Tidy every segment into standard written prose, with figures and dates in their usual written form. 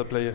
a pleasure.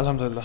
alhamdulillah.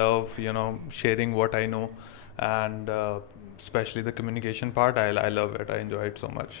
love sharing what I know and especially the communication part. I love it. I enjoy it so much.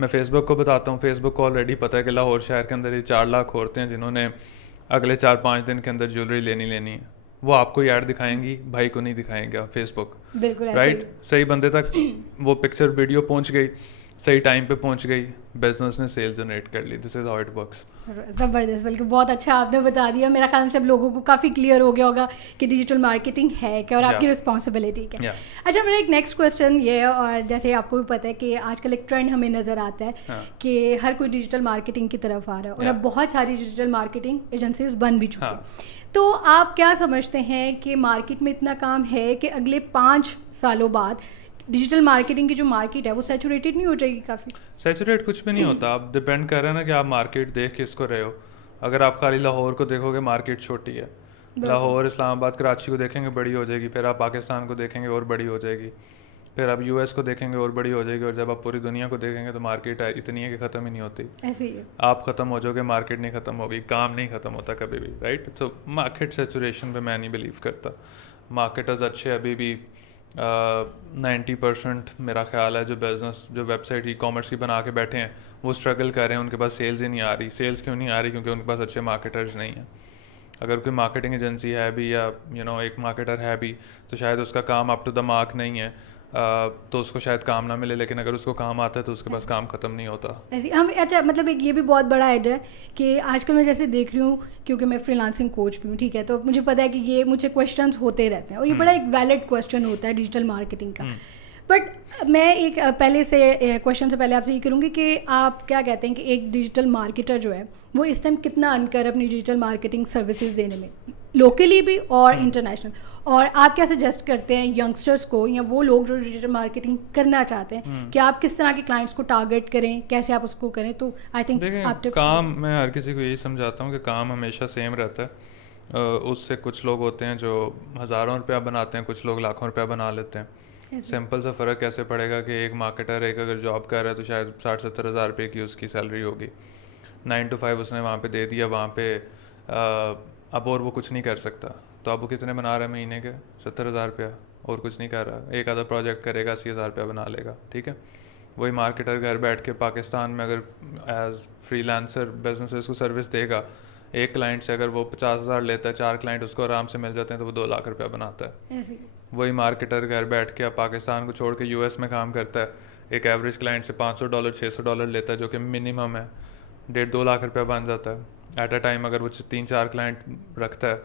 میں face بک کو بتاتا ہوں, face بک کو already پتہ ہے کہ لاہور شہر کے اندر یہ 4 لاکھ عورتیں ہیں جنہوں نے اگلے 4-5 دن کے اندر جیولری لینی ہے. وہ آپ کو ایڈ دکھائیں گی, بھائی کو نہیں دکھائیں گے فیس بک, بالکل رائٹ. صحیح بندے تک وہ پکچر ویڈیو پہنچ گئی, صحیح ٹائم پہ پہنچ گئی, بزنس نے سیل جنریٹ کر لی. دس از ہاؤ اٹ ورکس. زبردست, بلکہ بہت اچھا آپ نے بتا دیا. میرا خیال سے اب لوگوں کو کافی کلیئر ہو گیا ہوگا کہ ڈیجیٹل مارکیٹنگ ہے کیا اور آپ کی رسپانسبلٹی کیا. اچھا, میرا ایک نیکسٹ کویشچن یہ ہے, اور جیسے آپ کو بھی پتہ ہے کہ آج کل ایک ٹرینڈ ہمیں نظر آتا ہے کہ ہر کوئی ڈیجیٹل مارکیٹنگ کی طرف آ رہا ہے, اور اب بہت ساری ڈیجیٹل مارکیٹنگ ایجنسیز بن بھی چکی ہیں. تو آپ کیا سمجھتے ہیں کہ مارکیٹ میں اتنا کام ہے کہ اگلے 5 سالوں بعد ڈیجیٹل مارکیٹنگ کی جو مارکیٹ ہے وہ سیچوریٹڈ نہیں ہو جائے گی؟ کافی سیچوریٹ کچھ بھی نہیں ہوتا. آپ ڈپینڈ کر رہے ہیں نا کہ آپ مارکیٹ دیکھ کس کو رہے ہو. اگر آپ خالی لاہور کو دیکھو گے مارکیٹ چھوٹی ہے. لاہور, اسلام آباد, کراچی کو دیکھیں گے بڑی ہو جائے گی. پھر آپ پاکستان کو دیکھیں گے اور بڑی ہو جائے گی. پھر آپ US کو دیکھیں گے اور بڑی ہو جائے گی. اور جب آپ پوری دنیا کو دیکھیں گے تو مارکیٹ اتنی ہے کہ ختم ہی نہیں ہوتی. ایسے ہی آپ ختم ہو جاؤ گے, مارکیٹ نہیں ختم ہوگی, کام نہیں ختم ہوتا کبھی بھی, رائٹ. تو مارکیٹ سیچوریشن پہ میں نہیں بلیو کرتا. مارکیٹرز اچھے ابھی بھی 90% میرا خیال ہے جو بزنس, جو ویب سائٹ ای کامرس کی بنا کے بیٹھے ہیں وہ اسٹرگل کر رہے ہیں. ان کے پاس سیلز ہی نہیں آ رہی. سیلز کیوں نہیں آ رہی؟ کیونکہ ان کے پاس اچھے مارکیٹرز نہیں ہیں. اگر کوئی مارکیٹنگ ایجنسی ہے بھی یا ایک مارکیٹر ہے بھی تو شاید اس کا کام اپ ٹو دا مارک نہیں ہے, تو اس کو شاید کام نہ ملے. لیکن اگر اس کو کام آتا ہے تو اس کے پاس کام ختم نہیں ہوتا. ہم اچھا, مطلب ایک یہ بھی بہت بڑا ایڈ ہے کہ آج کل میں جیسے دیکھ رہی ہوں, کیونکہ میں فری لانسنگ کوچ بھی ہوں, ٹھیک ہے, تو مجھے پتا ہے کہ یہ مجھ سے کویشچنس ہوتے رہتے ہیں, اور یہ بڑا ایک ویلڈ کویشچن ہوتا ہے ڈیجیٹل مارکیٹنگ کا. بٹ میں ایک پہلے سے کویشچن سے پہلے آپ سے یہ کروں گی کہ آپ کیا کہتے ہیں کہ ایک ڈیجیٹل مارکیٹر جو ہے وہ اس ٹائم کتنا ارن کر اپنی ڈیجیٹل مارکیٹنگ سروسز دینے میں, لوکلی بھی اور انٹرنیشنل, اور آپ کیا سجیسٹ کرتے ہیں ینگسٹرس کو یا وہ لوگ جو ڈیجیٹل مارکیٹنگ کرنا چاہتے ہیں کہ آپ کس طرح کے کلائنٹس کو ٹارگیٹ کریں, کیسے آپ اس کو کریں؟ تو آئی تھنک آپ کام, میں ہر کسی کو یہی سمجھاتا ہوں کہ کام ہمیشہ سیم رہتا ہے. اس سے کچھ لوگ ہوتے ہیں جو ہزاروں روپیہ بناتے ہیں, کچھ لوگ لاکھوں روپیہ بنا لیتے ہیں. سمپل سا فرق کیسے پڑے گا کہ ایک مارکیٹر ایک اگر جاب کر رہا ہے تو شاید 60-70 ہزار روپے کی اس کی سیلری ہوگی. 9 to 5 اس نے وہاں پہ دے دیا, وہاں پہ اب اور وہ کچھ نہیں کر سکتا. تو اب وہ کتنے بنا رہا ہے مہینے کے؟ 70 ہزار روپیہ, اور کچھ نہیں کر رہا. ایک آدھا پروجیکٹ کرے گا 80 ہزار روپیہ بنا لے گا, ٹھیک ہے. وہی مارکیٹر گھر بیٹھ کے پاکستان میں اگر ایز فری لانسر بزنسز کو سروس دے گا, ایک کلائنٹ سے اگر وہ 50 ہزار لیتا ہے, 4 کلائنٹ اس کو آرام سے مل جاتے ہیں, تو وہ 2 لاکھ روپیہ بناتا ہے. وہی مارکیٹر گھر بیٹھ کے اب پاکستان کو چھوڑ کے US میں کام کرتا ہے, ایک ایوریج کلائنٹ سے $500 $600 لیتا ہے, جو کہ منیمم ہے, 1.5-2 لاکھ روپیہ بن جاتا ہے. ایٹ اے ٹائم اگر وہ 3-4 کلائنٹ رکھتا ہے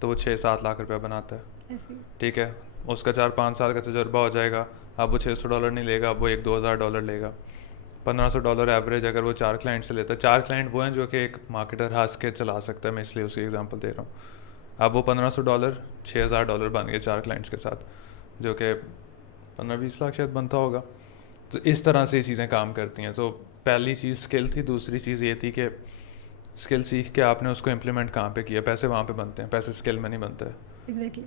تو وہ 6-7 لاکھ روپیہ بناتا ہے, ٹھیک ہے. اس کا 4-5 سال کا تجربہ ہو جائے گا. اب وہ $600 نہیں لے گا, اب وہ $1,000-2,000 لے گا. $1,500 ایوریج اگر وہ 4 کلائنٹ سے لیتا ہے. 4 کلائنٹ وہ ہیں جو کہ ایک مارکیٹر ہنس کے چلا سکتا ہے, میں اس لیے اس کی ایگزامپل دے رہا ہوں. اب وہ $1,500 $6,000 بن گئے 4 کلائنٹس کے ساتھ, جو کہ 15-20 لاکھ شاید بنتا ہوگا. تو اس طرح سے یہ چیزیں کام کرتی ہیں. تو پہلی چیز اسکل تھی. دوسری چیز یہ تھی کہ اسکل سیکھ کے آپ نے اس کو امپلیمنٹ کہاں پہ کیا. پیسے وہاں پہ بنتے ہیں, پیسے اسکل میں نہیں بنتے.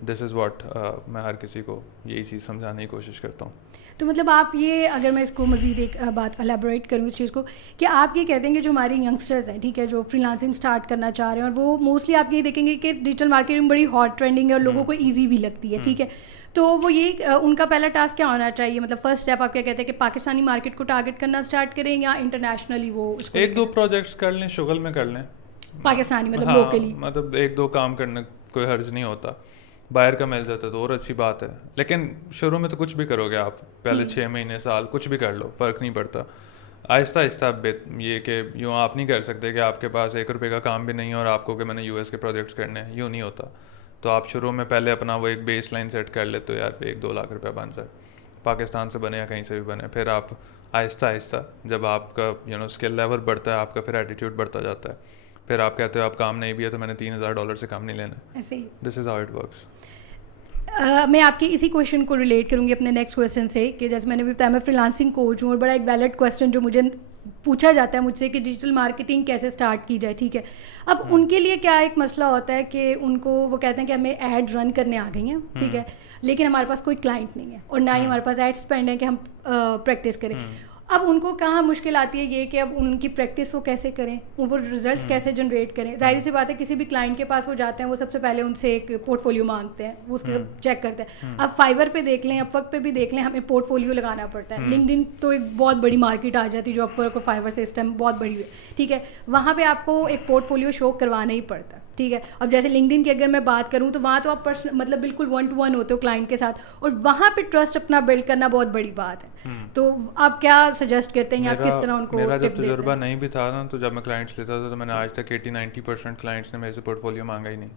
دس از واٹ میں ہر کسی کو یہی چیز سمجھانے کی کوشش کرتا ہوں. تو مطلب آپ یہ, اگر میں اس کو مزید ایک بات الیبوریٹ کروں اس چیز کو, کہ آپ یہ کہتے ہیں کہ جو ہمارے ینگسٹرز ہیں, ٹھیک ہے, جو فری لانسنگ اسٹارٹ کرنا چاہ رہے ہیں, اور وہ موسٹلی آپ یہ دیکھیں گے کہ ڈیجیٹل مارکیٹنگ بڑی ہاٹ ٹرینڈنگ ہے اور لوگوں کو ایزی بھی لگتی ہے, ٹھیک ہے, تو وہ یہ ان کا پہلا ٹاسک کیا ہونا چاہیے؟ مطلب فرسٹ اسٹیپ آپ کیا کہتے ہیں کہ پاکستانی مارکیٹ کو ٹارگیٹ کرنا اسٹارٹ کریں یا انٹرنیشنلی وہ اس کو 1-2 پروجیکٹس کر لیں, شغل میں کر لیں, پاکستانی مطلب لوکلی, مطلب 1-2 کام کرنے کوئی حرج نہیں ہوتا. باہر کا مل جاتا ہے تو اور اچھی بات ہے. لیکن شروع میں تو کچھ بھی کرو گے آپ, پہلے 6 مہینے سال کچھ بھی کر لو, فرق نہیں پڑتا. آہستہ آہستہ یہ کہ یوں آپ نہیں کر سکتے کہ آپ کے پاس 1 روپے کا کام بھی نہیں ہے اور آپ کو کہ میں نے US کے پروجیکٹس کرنے ہیں, یوں نہیں ہوتا. تو آپ شروع میں پہلے اپنا وہ ایک بیس لائن سیٹ کر لیتے ہو, یار 1-2 لاکھ روپیہ بن جائے, پاکستان سے بنے یا کہیں سے بھی بنے. پھر آپ آہستہ آہستہ جب آپ کا اسکل لیول بڑھتا ہے, آپ کا پھر ایٹیٹیوڈ بڑھتا جاتا ہے, پھر آپ کہتے ہو آپ کام نہیں بھی ہے تو میں نے $3,000 سے کم نہیں لینا. دس از ہاؤ اٹ ورکس. میں آپ کے اسی کویشچن کو ریلیٹ کروں گی اپنے نیکسٹ کویشچن سے, کہ جیسے میں نے بھی بتایا میں فری لانسنگ کوچ ہوں, اور بڑا ایک ویلڈ کویشچن جو مجھے پوچھا جاتا ہے مجھ سے کہ ڈیجیٹل مارکیٹنگ کیسے اسٹارٹ کی جائے, ٹھیک ہے. اب ان کے لیے کیا ایک مسئلہ ہوتا ہے کہ ان کو وہ کہتے ہیں کہ ہمیں ایڈ رن کرنے آ گئی ہیں, ٹھیک ہے, لیکن ہمارے پاس کوئی کلائنٹ نہیں ہے اور نہ ہی ہمارے پاس ایڈ اسپینڈ ہے کہ ہم پریکٹس کریں. اب ان کو کہاں مشکل آتی ہے یہ کہ اب ان کی پریکٹس وہ کیسے کریں, وہ ریزلٹس کیسے جنریٹ کریں. ظاہر سی بات ہے کسی بھی کلائنٹ کے پاس وہ جاتے ہیں, وہ سب سے پہلے ان سے ایک پورٹ فولیو مانگتے ہیں, وہ اس کے چیک کرتے ہیں. اب فائیور پہ دیکھ لیں, اپ ورک پہ بھی دیکھ لیں, ہمیں پورٹ فولیو لگانا پڑتا ہے. لنکڈن تو ایک بہت بڑی مارکیٹ آ جاتی ہے جو اپ ورک اور فائیور سے اس ٹائم بہت بڑی ہے, ٹھیک ہے. وہاں پہ آپ کو ایک پورٹ فولیو شو کروانا ہی پڑتا ہے, ٹھیک ہے. اب جیسے لنکڈن کی اگر میں بات کروں تو وہاں تو آپ مطلب بالکل 1-to-1 ہوتے ہو کلائنٹ کے ساتھ, اور وہاں پہ ٹرسٹ اپنا بلڈ کرنا بہت بڑی بات ہے. تو آپ کیا سجیسٹ کرتے ہیں, آپ کس طرح ان کو میرا ٹپ جب دیتے ہیں؟ تجربہ نہیں بھی تھا نا, تو جب میں کلائنٹس لیتا تھا تو میں نے آج تک 80-90% کلائنٹس نے میرے سے پورٹ فولیو مانگا ہی نہیں.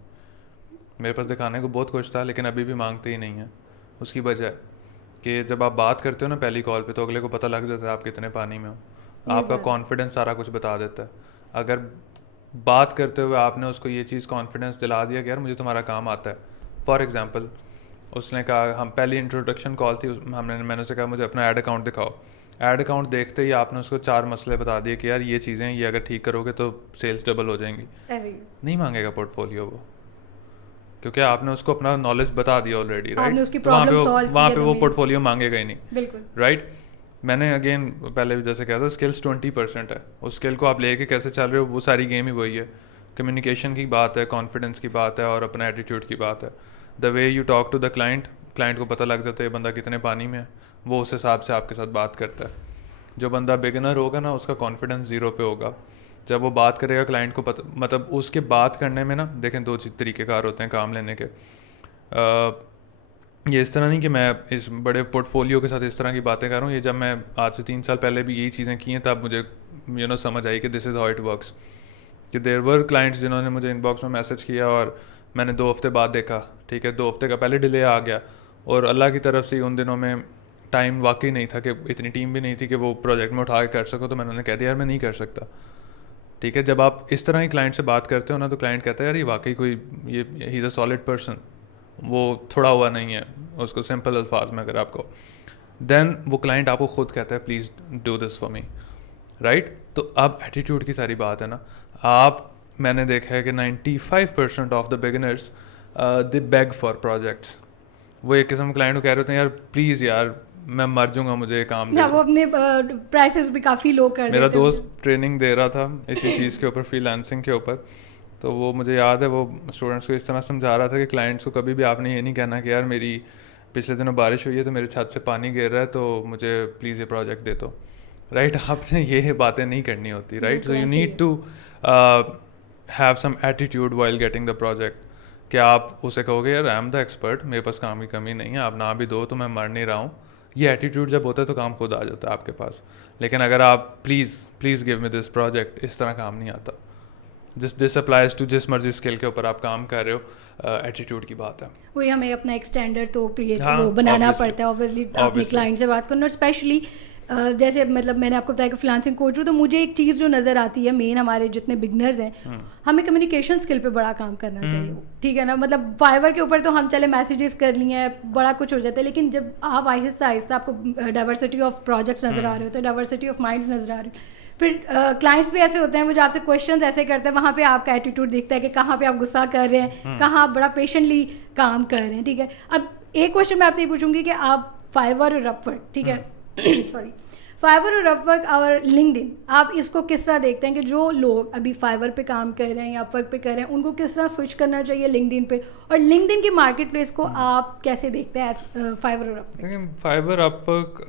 میرے پاس دکھانے کو بہت کچھ تھا لیکن ابھی بھی مانگتے ہی نہیں ہیں. اس کی وجہ کہ جب آپ بات کرتے ہو نا پہلی کال پہ تو اگلے کو پتہ لگ جاتا ہے آپ کتنے پانی میں ہو. آپ کا کانفیڈنس سارا کچھ بتا دیتا ہے. اگر بات کرتے ہوئے آپ نے اس کو یہ چیز کانفیڈنس دلا دیا کہ یار مجھے تمہارا کام آتا ہے. فار ایگزامپل اس نے کہا, ہم پہلی انٹروڈکشن کال تھی, میں نے اسے کہا مجھے اپنا ایڈ اکاؤنٹ دکھاؤ. ایڈ اکاؤنٹ دیکھتے ہی آپ نے اس کو 4 مسئلے بتا دیے کہ یار یہ چیزیں یہ اگر ٹھیک کرو گے تو سیلس ڈبل ہو جائیں گی. نہیں مانگے گا پورٹ فولیو وہ, کیونکہ آپ نے اس کو اپنا نالج بتا دیا آلریڈی, رائٹ. وہاں پہ وہ پورٹ فولیو مانگے گا ہی نہیں, بالکل رائٹ. میں نے اگین پہلے بھی جیسے کہا تھا اسکلس 20% ہے. اس اسکل کو آپ لے کے کیسے چل رہے ہو وہ ساری گیم ہی وہی ہے. کمیونیکیشن کی بات ہے, کانفیڈنس کی بات ہے, اور اپنا ایٹیٹیوڈ کی بات ہے. The way you talk to the client کو پتہ لگ جاتا ہے بندہ کتنے پانی میں ہے, وہ اس حساب سے آپ کے ساتھ بات کرتا ہے. جو بندہ بگنر ہوگا نا اس کا کانفیڈنس 0 پہ ہوگا. جب وہ بات کرے گا کلائنٹ کو مطلب اس کے بات کرنے میں نا, دیکھیں 2 طریقے کار ہوتے ہیں کام لینے کے. یہ اس طرح نہیں کہ میں اس بڑے پورٹ فولیو کے ساتھ اس طرح کی باتیں کر رہا ہوں. یہ جب میں آج سے 3 سال پہلے بھی یہی چیزیں کی ہیں تب مجھے سمجھ آئی کہ دس از ہاؤ اٹ ورکس. کہ دیر ور کلائنٹس جنہوں نے مجھے ان باکس میں میسج کیا اور میں نے 2 ہفتے بعد دیکھا, ٹھیک ہے 2 ہفتے کا پہلے ڈیلے آ گیا, اور اللہ کی طرف سے ان دنوں میں ٹائم واقعی نہیں تھا کہ اتنی ٹیم بھی نہیں تھی کہ وہ پروجیکٹ میں اٹھا کے کر سکو. تو میں نے کہہ دیا یار میں نہیں کر سکتا, ٹھیک ہے. جب آپ اس طرح ہی کلائنٹ سے بات کرتے ہو نا تو کلائنٹ کہتا ہے یار یہ واقعی کوئی یہ ہی از اے سالڈ پرسن, وہ تھوڑا ہوا نہیں ہے. اس کو سمپل الفاظ میں اگر آپ کو, دین وہ کلائنٹ آپ کو خود کہتا ہے please do this for me, right. تو اب ایٹیٹیوڈ کی ساری بات ہے نا. میں نے دیکھا ہے کہ 95% of the beginners they beg for projects. وہ ایک قسم کلائنٹ کو کہہ رہے ہوتے ہیں یار پلیز یار میں مر جاؤں گا, مجھے کام دے. وہ اپنے پرائسز بھی کافی لو کر دیتے. میرا دوست ٹریننگ دے رہا تھا اسی چیز کے اوپر, فری لانسنگ کے اوپر, تو وہ مجھے یاد ہے وہ اسٹوڈنٹس کو اس طرح سمجھا رہا تھا کہ کلائنٹس کو کبھی بھی آپ نے یہ نہیں کہنا کہ یار میری پچھلے دنوں بارش ہوئی ہے تو میرے چھت سے پانی گر رہا ہے تو مجھے پلیز یہ پروجیکٹ دے دو, رائٹ. آپ نے یہ باتیں نہیں کرنی ہوتی, right. So you need to have some attitude while getting the project, کہ آپ اسے کہو گے یار آئی ایم دا ایکسپرٹ, میرے پاس کام کی کمی نہیں ہے, آپ نہ بھی دو تو میں مر نہیں رہا ہوں. یہ ایٹیٹیوڈ جب ہوتا ہے تو کام خود آ جاتا ہے آپ کے پاس. لیکن اگر آپ please give me this project, اس طرح کام نہیں آتا. دس اپلائز ٹو جس مرضی اسکل کے اوپر آپ کام کر رہے ہو, ایٹیٹیوڈ کی بات ہے. وہی ہمیں اپنا ایک اسٹینڈرڈ تو کریٹ بنانا پڑتا ہے اوبویسلی اپنے کلائنٹ سے بات کرنا. اور اسپیشلی جیسے مطلب میں نے آپ کو بتایا کہ فریلانسنگ کوچ ہوں, تو مجھے ایک چیز جو نظر آتی ہے مین ہمارے جتنے بگنرز ہیں, ہمیں کمیونیکیشن اسکل پہ بڑا کام کرنا چاہیے, ٹھیک ہے نا. مطلب فائیور کے اوپر تو ہم چلے میسیجز کر لیے, بڑا کچھ ہو جاتا ہے, لیکن جب آپ آہستہ آہستہ آپ کو ڈائیورسٹی آف پروجیکٹس نظر آ رہے ہوتے ہیں, ڈائیورسٹی آف مائنڈس نظر آ رہے ہیں, پھر کلائنٹس بھی ایسے ہوتے ہیں وہ جو آپ سے کویشچنز ایسے کرتے ہیں, وہاں پہ آپ کا ایٹیٹیوڈ دکھتا ہے کہ کہاں پہ آپ غصہ کر رہے ہیں, کہاں آپ بڑا پیشنٹلی کام کر رہے ہیں, ٹھیک ہے. اب ایک کویشچن میں آپ سے یہ پوچھوں گی کہ آپ فائیور اور اپ ورک, ٹھیک ہے, سوری, فائیور اور اپ ورک اور لنکڈن, آپ اس کو کس طرح دیکھتے ہیں کہ جو لوگ ابھی فائیور پہ کام کر رہے ہیں یا اپ ورک پہ کر رہے ہیں ان کو کس طرح سوئچ کرنا چاہیے لنکڈن پہ, اور لنکڈن کی مارکیٹ پلیس کو آپ کیسے دیکھتے ہیں فائیور اور اپ ورک؟ فائیور, اپ ورک,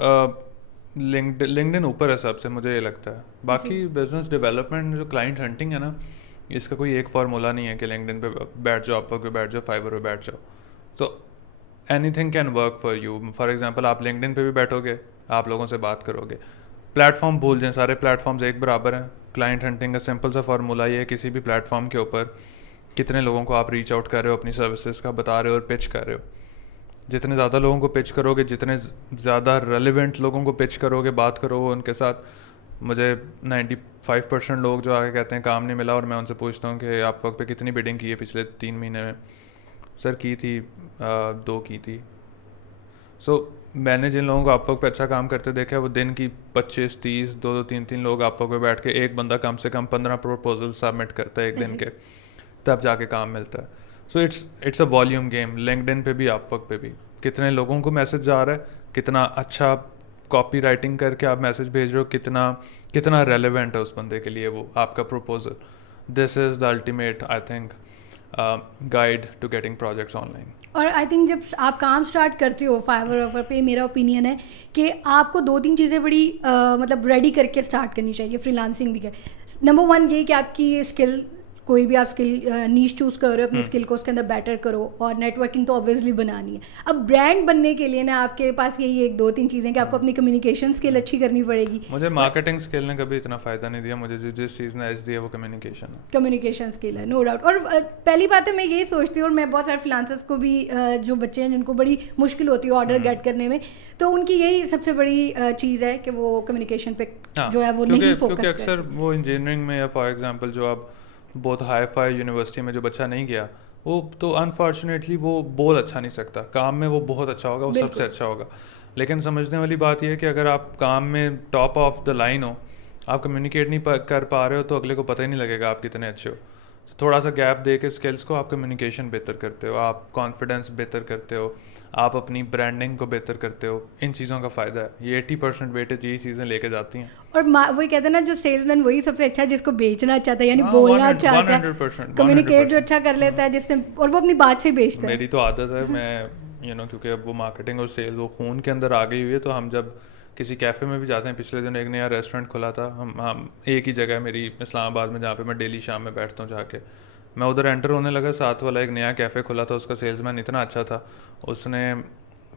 لنکڈن اوپر ہے سب سے, مجھے یہ لگتا ہے. باقی بزنس ڈیولپمنٹ جو کلائنٹ ہنٹنگ ہے نا, اس کا کوئی ایک فارمولا نہیں ہے کہ لنکڈن پہ بیٹھ جاؤ, اپ ورک پہ بیٹھ جاؤ, فائیور پہ بیٹھ جاؤ. تو any thing can work for you. For example آپ لنکڈن پہ بھی بیٹھو گے, آپ لوگوں سے بات کرو گے. پلیٹ فارم بھول جائیں, سارے پلیٹ فارمز ایک برابر ہیں. کلائنٹ ہنٹنگ کا سمپل سا فارمولا یہ ہے, کسی بھی پلیٹ فارم کے اوپر کتنے لوگوں کو آپ ریچ آؤٹ کر رہے ہو, اپنی سروسز کا بتا رہے ہو اور پچ کر رہے ہو. جتنے زیادہ لوگوں کو پچ کرو گے, جتنے زیادہ ریلیونٹ لوگوں کو پچ کرو گے, بات کرو گے ان کے ساتھ. مجھے 95% لوگ جو آگے کہتے ہیں کام نہیں ملا, اور میں ان سے پوچھتا ہوں کہ آپ وقت پہ کتنی بیڈنگ کی ہے پچھلے 3 مہینے میں. سر کی تھی 2 کی تھی. سو میں نے جن لوگوں کو آپ وقت پہ اچھا کام کرتے دیکھا ہے وہ دن کی 25-30 2-3 لوگ آپ وقت پہ بیٹھ کے, ایک بندہ کم سے کم 15 پروپوزل سبمٹ کرتا ہے ایک دن کے, تب جا کے کام ملتا ہے. So it's a volume game. LinkedIn پہ بھی آپ وقت پہ بھی کتنے لوگوں کو میسج جا رہا ہے, کتنا اچھا کاپی رائٹنگ کر کے آپ میسج بھیج رہے ہو, کتنا ریلیونٹ ہے اس بندے کے لیے وہ آپ کا proposal. This is the ultimate I think guide to getting projects online. اور آئی تھنک جب آپ کام اسٹارٹ کرتے ہو فائیور پہ, میرا اوپینین ہے کہ آپ کو 2-3 چیزیں بڑی مطلب ریڈی کر کے اسٹارٹ کرنی چاہیے فری لانسنگ بھی. نمبر 1 یہ کہ آپ کی اسکل, کوئی بھی آپ اسکل نیش چوز کر رہے ہو, اپنی اسکل کو اس کے اندر بیٹر کرو, اور نیٹ ورکنگ تو آبویسلی بنانی ہے. اب برانڈ بننے کے لیے نا آپ کے پاس یہی 1-2-3 چیزیں کہ آپ کو اپنی کمیونیکیشن اسکل اچھی کرنی پڑے گی. مجھے مارکیٹنگ اسکل نے کبھی اتنا فائدہ نہیں دیا, مجھے جس چیز نے ایج دیا وہ کمیونیکیشن اسکل ہے, نو ڈاؤٹ. اور پہلی بات ہے میں یہی سوچتی ہوں, اور میں بہت سارے فریلانسرس کو بھی جو بچے ہیں جن کو بڑی مشکل ہوتی ہے آرڈر گیٹ کرنے میں, تو ان کی یہی سب سے بڑی چیز ہے کہ وہ کمیونیکیشن پہ جو ہے وہ نہیں فوکس کرتے. اکثر وہ انجینئرنگ میں یا فار ایگزامپل جو آپ بہت ہائی فائی یونیورسٹی میں جو بچہ نہیں گیا, وہ تو انفارچونیٹلی وہ بول اچھا نہیں سکتا, کام میں وہ بہت اچھا ہوگا, وہ سب سے اچھا ہوگا, لیکن سمجھنے والی بات یہ ہے کہ اگر آپ کام میں ٹاپ آف دا لائن ہو, آپ کمیونیکیٹ نہیں کر پا رہے ہو, تو اگلے کو پتہ ہی نہیں لگے گا آپ کتنے اچھے ہو. تھوڑا سا گیپ دے کے اسکلس کو آپ کمیونیکیشن بہتر کرتے ہو, آپ کانفیڈنس بہتر کرتے ہو, آپ اپنی برانڈنگ کو بہتر کرتے ہو. ان چیزوں کا فائدہ ہے, یہ 80% ویٹیج یہی چیزیں لے کے جاتی ہیں. اور وہی کہتے ہیں نا, جو سیلس مین وہی سب سے اچھا ہے جس کو بیچنا چاہتا ہے, یعنی بولنا چاہتا ہے, کمیونیکیٹ جو اچھا کر لیتا ہے جس سے, اور وہ اپنی بات سے بیچتا ہے. میری تو عادت ہے, میں کیونکہ اب وہ مارکیٹنگ اور سیلز وہ خون کے اندر آ گئی ہوئی ہے, تو ہم جب کسی کیفے میں بھی جاتے ہیں, پچھلے دن ایک نیا ریسٹورینٹ کھلا تھا, ہم ایک ہی جگہ میری اسلام آباد میں جہاں پہ میں ڈیلی شام میں بیٹھتا ہوں جا کے, میں ادھر انٹر ہونے لگا, ساتھ والا ایک نیا کیفے کھلا تھا, اس کا سیلس مین اتنا اچھا تھا, اس نے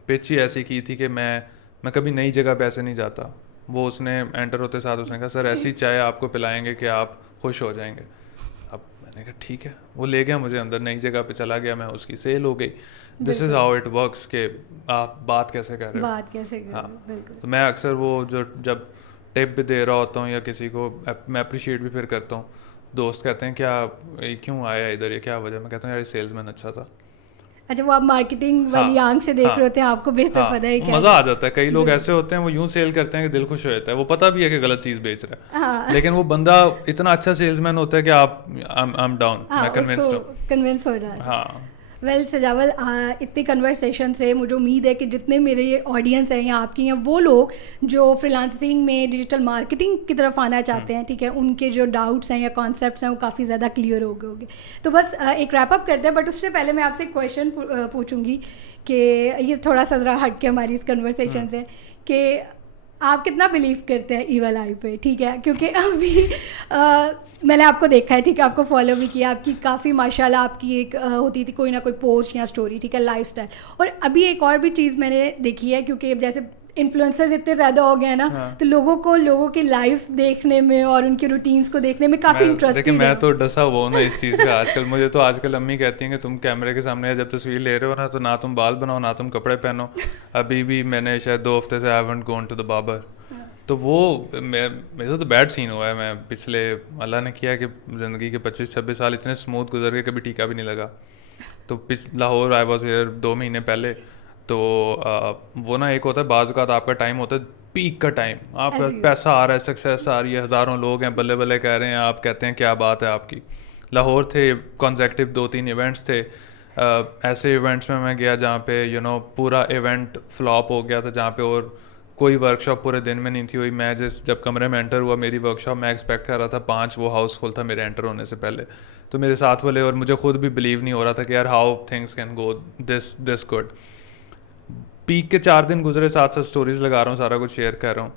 پچ ہی ایسی کی تھی کہ میں کبھی نئی جگہ پہ ایسے نہیں جاتا. وہ اس نے انٹر ہوتے ساتھ اس نے کہا سر ایسی چائے آپ کو پلائیں گے کہ آپ خوش ہو جائیں گے. اب میں نے کہا ٹھیک ہے, وہ لے گیا مجھے اندر, نئی جگہ پہ چلا گیا میں, اس کی سیل ہو گئی. دس از ہاؤ اٹ ورکس کہ آپ بات کیسے کر رہے ہو. ہاں, تو میں اکثر وہ جب ٹپ بھی دے رہا ہوتا ہوں یا کسی کو میں اپریشیٹ بھی پھر کرتا ہوں, دوست کہتے ہیں کیا کیوں آیا ادھر, یہ کیا وجہ, میں کہتا ہوں یار سیلس مین اچھا تھا. اچھا, وہ آپ مارکیٹنگ والی آنکھ سے دیکھ رہے ہوتے ہیں, آپ کو بہتر پتہ ہے کیا, مزہ آ جاتا ہے. کئی لوگ ایسے ہوتے ہیں وہ یوں سیل کرتے ہیں کہ دل خوش ہو جاتا ہے, وہ پتہ بھی ہے کہ غلط چیز بیچ رہا ہے, لیکن وہ بندہ اتنا اچھا سیلس مین ہوتا ہے کہ آپ I'm down, میں کنونس ہو جاتا ہے. ہاں. ویل سجاول, اتنی کنورسیشن سے مجھے امید ہے کہ جتنے میرے آڈینس ہیں یا آپ کی ہیں, وہ لوگ جو فری لانسنگ میں ڈیجیٹل مارکیٹنگ کی طرف آنا چاہتے ہیں, ٹھیک ہے, ان کے جو ڈاؤٹس ہیں یا کانسیپٹس ہیں وہ کافی زیادہ کلیئر ہو گئے ہوں گے. تو بس ایک ریپ اپ کرتے ہیں, بٹ اس سے پہلے میں آپ سے ایک کویشچن پوچھوں گی کہ یہ تھوڑا سا ذرا ہٹ کے ہماری اس کنورسیشن سے, کہ آپ کتنا بلیو کرتے ہیں ایول آئی پہ, ٹھیک ہے, کیونکہ ابھی میں نے آپ کو دیکھا ہے, ٹھیک ہے, آپ کو فالو بھی کیا, آپ کی کافی ماشاء اللہ آپ کی ایک ہوتی تھی کوئی نہ کوئی پوسٹ یا اسٹوری, ٹھیک ہے, لائف اسٹائل. اور ابھی ایک اور بھی چیز میں نے دیکھی ہے, کیونکہ جیسے انفلوئنسرز اتنے زیادہ ہو گئے ہیں نا, تو لوگوں کی لائف دیکھنے میں اور ان کی روٹینس کو دیکھنے میں کافی انٹرسٹنگ ہے. میں تو ڈسا ہوا ہوں نا اس چیز کا آج کل. مجھے تو آج کل امی کہتی ہیں کہ تم کیمرے کے سامنے جب تصویر لے رہے ہو نا, تو نہ تم بال بناؤ نہ تم کپڑے پہنو. ابھی بھی میں نے شاید 2 ہفتے سے I haven't gone to the barber. تو وہ میرے تو بیڈ سین ہوا ہے. میں پچھلے اللہ نے کیا کہ زندگی کے 25-26 سال اتنے اسموتھ گزر گئے, کبھی ٹیکا بھی نہیں لگا. تو لاہور آئی واز ہیئر 2 مہینے پہلے, تو وہ نا ایک ہوتا ہے بعض اوقات آپ کا ٹائم ہوتا ہے پیک کا ٹائم, آپ کا پیسہ آ رہا ہے, سکسیس آ رہی ہے, ہزاروں لوگ ہیں بلے بلے کہہ رہے ہیں, آپ کہتے ہیں کیا بات ہے آپ کی. لاہور تھے, کنزیکٹیو 2-3 ایونٹس تھے. ایسے ایونٹس میں گیا جہاں پہ پورا ایونٹ فلاپ ہو گیا تھا, جہاں پہ اور کوئی ورک شاپ پورے دن میں نہیں تھی ہوئی. میں جب کمرے میں انٹر ہوا میری ورک شاپ, میں ایکسپیکٹ کر رہا تھا 5, وہ ہاؤس فل تھا میرے انٹر ہونے سے پہلے. تو میرے ساتھ والے اور مجھے خود بھی بلیو نہیں ہو رہا تھا کہ یار how things can go this good. Peak کے 4 دن گزرے, ساتھ اسٹوریز لگا رہا ہوں, سارا کچھ شیئر کر رہا ہوں.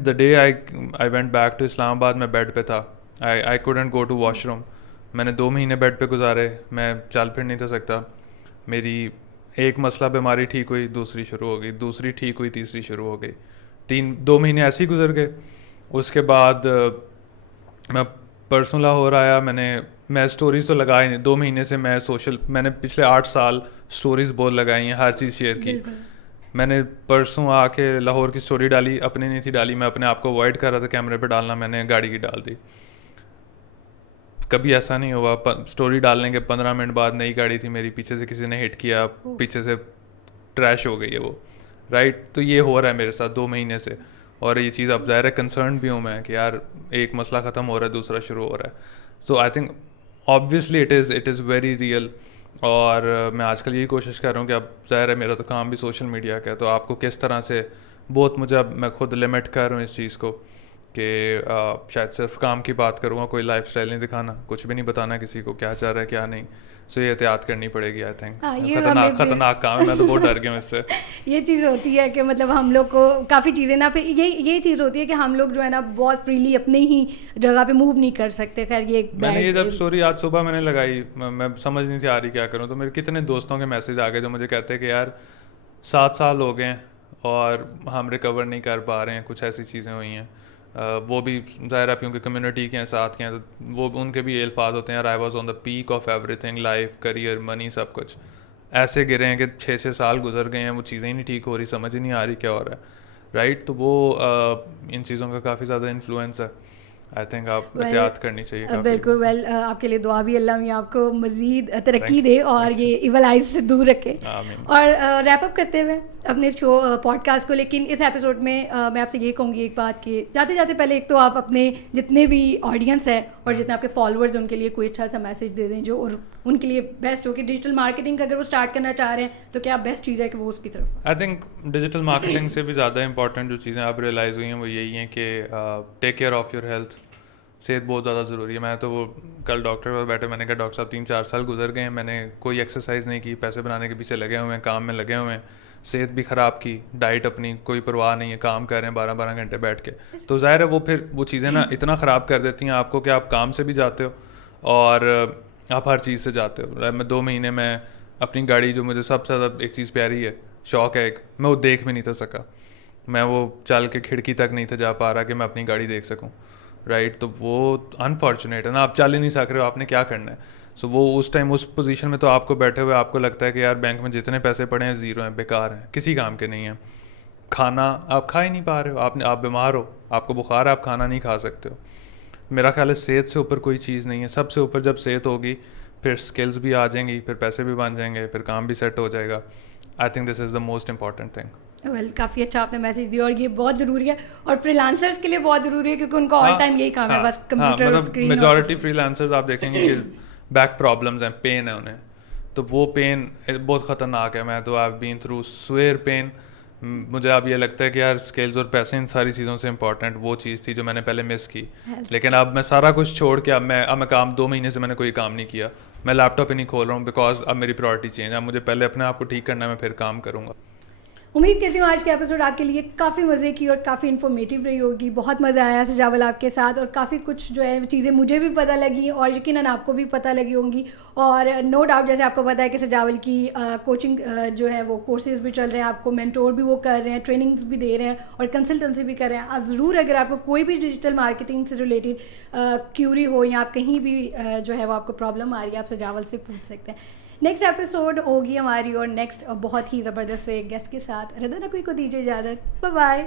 The day I went back to Islamabad, میں بیڈ پہ تھا. I couldn't go to washroom. میں نے 2 مہینے بیڈ پہ گزارے, میں چل پھر نہیں تھا سکتا. میری ایک مسئلہ بیماری ٹھیک ہوئی, دوسری شروع ہو گئی, دوسری ٹھیک ہوئی, تیسری شروع ہو گئی. 2 مہینے ایسے ہی گزر گئے. اس کے بعد میں پرسوں لاہور آیا. میں اسٹوریز تو لگائی نہیں 2 مہینے سے. میں نے پچھلے 8 سال اسٹوریز بہت لگائی ہیں, ہر چیز شیئر کی. میں نے پرسوں آ کے لاہور کی اسٹوری ڈالی, اپنی نہیں تھی ڈالی, میں اپنے آپ کو اوائڈ کر رہا تھا کیمرے پہ ڈالنا, میں نے گاڑی کی ڈال دی. کبھی ایسا نہیں ہوا اسٹوری ڈالنے کے 15 منٹ بعد نئی گاڑی تھی میری, پیچھے سے کسی نے ہٹ کیا, پیچھے سے ٹریش ہو گئی ہے وہ, رائٹ. تو یہ ہو رہا ہے میرے ساتھ 2 مہینے سے, اور یہ چیز اب ظاہر ہے کنسرن بھی ہوں میں کہ یار ایک مسئلہ ختم ہو رہا ہے, دوسرا شروع ہو رہا ہے. So I think obviously it is very real. اور میں آج کل یہی کوشش کر رہا ہوں کہ اب ظاہر ہے میرا تو کام بھی سوشل میڈیا کا ہے, تو آپ کو کس طرح سے بہت مجھے اب میں خود لمٹ کر رہا ہوں اس چیز کو کہ شاید صرف کام کی بات کروں گا, کوئی لائف اسٹائل نہیں دکھانا, کچھ بھی نہیں بتانا کسی کو کیا چاہ رہا ہے کیا نہیں. سو یہ احتیاط کرنی پڑے گی آئی تھنک. خطرناک کام ہے, میں تو بہت ڈر گیا ہوں اس سے. یہ چیز ہوتی ہے کہ مطلب ہم لوگ کو کافی چیزیں نا, پھر یہ چیز ہوتی ہے کہ ہم لوگ جو ہے نا بہت فریلی اپنے ہی جگہ پہ موو نہیں کر سکتے. خیر یہ میں نے یہ جب اسٹوری آج صبح میں نے لگائی, میں سمجھ نہیں تھی آ رہی کیا کروں, تو میرے کتنے دوستوں کے میسج آ گئے جو مجھے کہتے ہیں کہ یار 7 سال ہو گئے اور ہم ریکور نہیں کر پا رہے ہیں, کچھ ایسی چیزیں ہوئی ہیں. وہ بھی ظاہر ہے کیونکہ کمیونٹی کے ہیں, ساتھ کے ہیں, تو وہ ان کے بھی یہ الفاظ ہوتے ہیں یار I was on the peak of everything, life, career, money, سب کچھ ایسے گرے ہیں کہ 6 سال گزر گئے ہیں, وہ چیزیں ہی نہیں ٹھیک ہو رہی, سمجھ ہی نہیں آ رہی کیا ہو رہا ہے, رائٹ. تو وہ ان چیزوں کا کافی زیادہ انفلوئنس ہے. آئی تھنک آپ احتیاط کرنی چاہیے. بالکل. ویل آپ کے لیے دعا بھی اللہ میاں آپ کو مزید ترقی دے اور یہ ایول آئز سے دور رکھے. اور ریپ اپ کرتے ہوئے اپنے شو پوڈ کاسٹ کو, لیکن اس ایپیسوڈ میں میں آپ سے یہ کہوں گی ایک بات کہ جاتے جاتے پہلے ایک تو آپ اپنے جتنے بھی آڈینس ہے اور جتنے آپ کے فالوورز ہیں ان کے لیے کوئی اچھا سا میسج دے دیں جو اور ان کے لیے بیسٹ ہو کہ ڈیجیٹل مارکیٹنگ اگر وہ اسٹارٹ کرنا چاہ رہے ہیں تو کیا بیسٹ چیز ہے کہ وہ اس کی طرف. آئی تھنک ڈیجیٹل مارکیٹنگ سے بھی زیادہ امپورٹنٹ جو چیزیں اب ریئلائز ہوئی ہیں وہ یہی ہیں کہ take care of your health. صحت بہت زیادہ ضروری ہے. میں تو وہ کل ڈاکٹر پر بیٹھے, میں نے کہا ڈاکٹر صاحب 3-4 سال گزر گئے ہیں, میں نے کوئی ایکسرسائز نہیں کی, پیسے بنانے کے پیچھے لگے ہوئے ہیں, کام میں لگے ہوئے ہیں, صحت بھی خراب کی, ڈائٹ اپنی کوئی پرواہ نہیں ہے, کام کر رہے ہیں 12 گھنٹے بیٹھ کے. تو ظاہر ہے وہ پھر وہ چیزیں نا اتنا خراب کر دیتی ہیں آپ کو کہ آپ کام سے بھی جاتے ہو اور آپ ہر چیز سے جاتے ہو. میں 2 مہینے میں اپنی گاڑی, جو مجھے سب سے زیادہ ایک چیز پیاری ہے, شوق ہے ایک, میں وہ دیکھ بھی نہیں تھا سکا. میں وہ چل کے کھڑکی تک نہیں تھا جا پا رہا کہ میں اپنی گاڑی دیکھ سکوں, رائٹ. تو وہ انفارچونیٹ ہے نا, آپ چل ہی نہیں سک رہے ہو, آپ نے کیا کرنا ہے. سو وہ اس ٹائم اس پوزیشن میں تو آپ کو بیٹھے ہوئے آپ کو لگتا ہے کہ یار بینک میں جتنے پیسے پڑے ہیں زیرو ہیں, بیکار ہیں, کسی کام کے نہیں ہیں. کھانا آپ کھا ہی نہیں پا رہے ہو, آپ بیمار ہو, آپ کو بخار ہے, آپ کھانا نہیں کھا سکتے ہو. میرا خیال ہے صحت سے اوپر کوئی چیز نہیں ہے. سب سے اوپر جب صحت ہوگی پھر اسکلز بھی آ جائیں گی, پھر پیسے بھی بن جائیں گے, پھر کام بھی سیٹ ہو جائے گا. I think this is the most important thing. Well کافی اچھا آپ نے میسج دیا اور یہ بہت ضروری ہے اور فری لانسرس کے لیے بہت ضروری ہے کیونکہ ان کا آل ٹائم یہی کام ہے, بس computer screen. Majority free lancers آپ دیکھیں گے کہ بیک پرابلمز ہیں, پین ہے انہیں, تو وہ پین بہت خطرناک ہے. میں تو I have been through severe pain. مجھے اب یہ لگتا ہے کہ یار اسکلز اور پیسے ان ساری چیزوں سے امپورٹنٹ وہ چیز تھی جو میں نے پہلے مس کی. لیکن اب میں سارا کچھ چھوڑ کے اب میں کام 2 مہینے سے میں نے کوئی کام نہیں کیا, میں لیپ ٹاپ ہی نہیں کھول رہا ہوں, بیکاز اب میری پرائرٹی چینج ہے. اب مجھے پہلے اپنے آپ کو ٹھیک کرنا ہے, میں پھر کام کروں گا. امید کرتی ہوں آج کے ایپیسوڈ آپ کے لیے کافی مزے کی اور کافی انفارمیٹیو رہی ہوگی. بہت مزہ آیا سجاول آپ کے ساتھ اور کافی کچھ جو ہے چیزیں مجھے بھی پتہ لگی اور یقیناً آپ کو بھی پتہ لگی ہوں گی. اور نو ڈاؤٹ جیسے آپ کو پتہ ہے کہ سجاول کی کوچنگ جو ہے وہ کورسز بھی چل رہے ہیں, آپ کو مینٹور بھی وہ کر رہے ہیں, ٹریننگز بھی دے رہے ہیں اور کنسلٹنسی بھی کر رہے ہیں. آپ ضرور اگر آپ کو کوئی بھی ڈیجیٹل مارکیٹنگ سے ریلیٹڈ کیوری ہو یا آپ کہیں بھی جو ہے وہ آپ کو پرابلم آ رہی ہے, آپ سجاول سے پوچھ سکتے ہیں. نیکسٹ ایپیسوڈ ہوگی ہماری اور نیکسٹ بہت ہی زبردست سے گیسٹ کے ساتھ. رضا نقوی کو دیجیے اجازت. Bye bye.